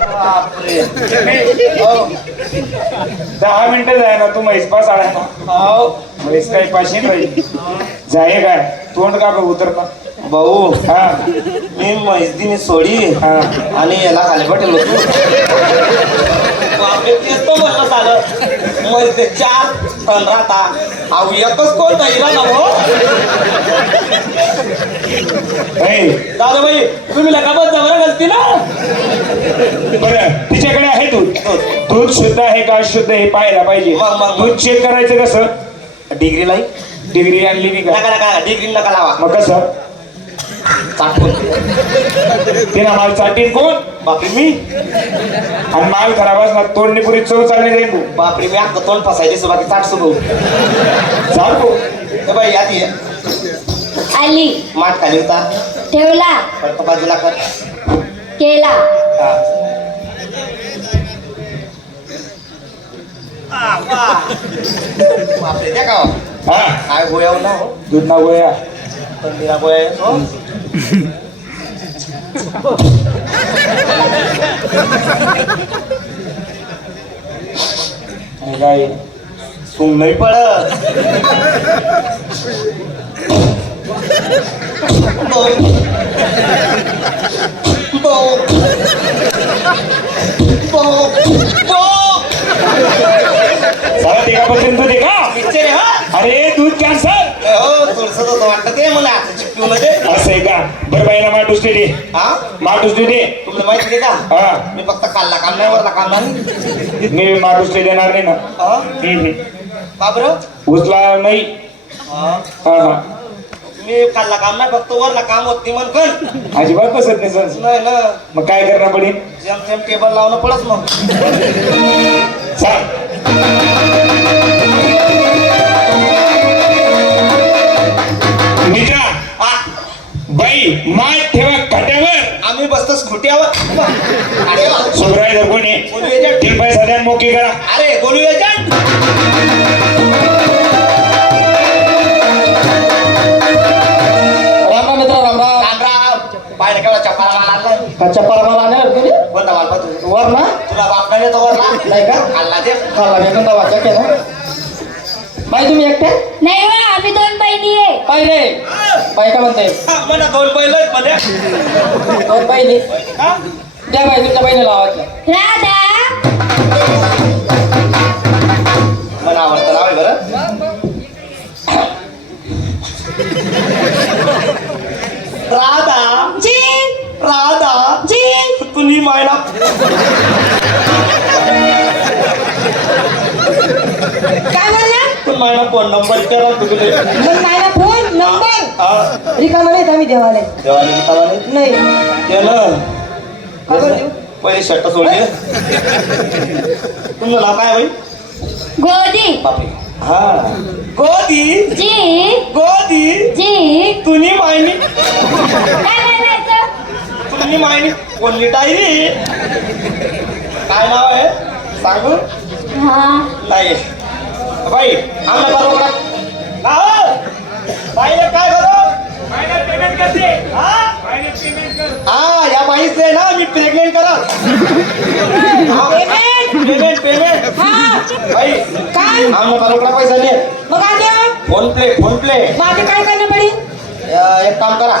बापरे. हो. 10 मिनिटं जाय ना तू म्हैस पास आला ना. हो म्हैस काय पाशी पाहिजे जाय काय तोंड का बघ उतरता भाऊ हा मी मैत्रिणी सोडी हा आणि याला खाली पटेल होतो. बापरे तेच तो म्हणलं झालं मग ते 4 टन राहता अहो एकच कोण नाही ना हो. ए, दादाबाई तुम्ही लगाबत जवळ घालती ना. बरं तिच्याकडे आहे दूध दूध शुद्ध आहे का अशुद्ध हे पाहायला पाहिजे. मग. दूध चेक करायचं कसं डिग्रीला डिग्री आणली मी का नका नका डिग्री नका लावा मग कसं चाटून. तिला माल चाटीन कोण बापरे मी आणि माल खराब असणार तोंडणी पुरी चव चालली जाईल तू बापरे मी आता तोंड फसायचे सो बाकी चाट सुरू चाल तू ए बाई यादी आली माठ खाली होता ठेवला फटका बाजूला कर. केला हा. बापरे त्या का हा काय गोया ना हो दूध ना गोया तंदीरा गोया आहे हो. आणि काय सूंग नाही पडत. सारा तिघापर्यंत दे का पिक्चर हा अरे दूध कॅन्सर हो थोडस होतं वाटतं ते मला आता चिपटू मध्ये असं आहे का बरं बाईला माटूस दे हा माटूस दे तुला माहिती आहे का हा मी फक्त खाल्ला काम नाही वरला काम नाही. मी माटूस देणार नाही ना हा? हम्म. का बरं उचला नाही हा. हा हा मी खाल्ला काम नाही फक्त वरला काम होत नाही म्हणकन अजिबात बसत नाही सर नाही ना मग काय करणार पडेल जेम टेबल लावणं पडत मग. चाल मित्रा हा, बाई माठ ठेवा खाट्यावर आम्ही बसतो स्कुटीवर. अरे वा. सुब्राय कोणी गोलू एजंट तीन पैसा द्या मोकी करा अरे गोलू एजंट राम राम मित्र राम राम राम राम पाहिजे केवढा चप्पा माल आणलाय कच्च्या परमाला नाही कोणता माल पाहतो वर ना तुला बाप नाही तो वरला नाही का खाल्ला ते खाल्ला घेऊन वाचा केला बाई तुम्ही एकटे नाही हो आम्ही 2 बहिणी आहे. बाई रे बाई का म्हणते हा, म्हणा 2 बैल आहेत मध्ये. दोन बहिणी हा? द्या बाई तुमच्या बहिणीला आवाज द्या. राधा मला आवडतं लावे बरं. राधा जी राधा जी तुम्ही मायला काय म्हणला तू मायला फोन नंबर करा तुझे. मग माझा फोन नंबर हा रिकामा नाही आम्ही देवाला देवाने लिखावा नाही नाही ते ना पहिले शर्ट सोडले. तुमचं नाव काय बाई गोदी बापरे हा गोदी जी गोदी जी तुम्ही मायनी काय म्हणायचं तुम्ही मायनी कोणली डायरी काय नाव आहे सांगू हा नाही बाई आम्हाला बरोबर बाईला काय करू हा या बाईचे ना मी प्रेग्नेंट करा पेमेंट पेमेंट बाई काय आम्हाला बरोबर पैसा नाही मग आता फोन प्ले माझे काय करणं पडेल एक काम करा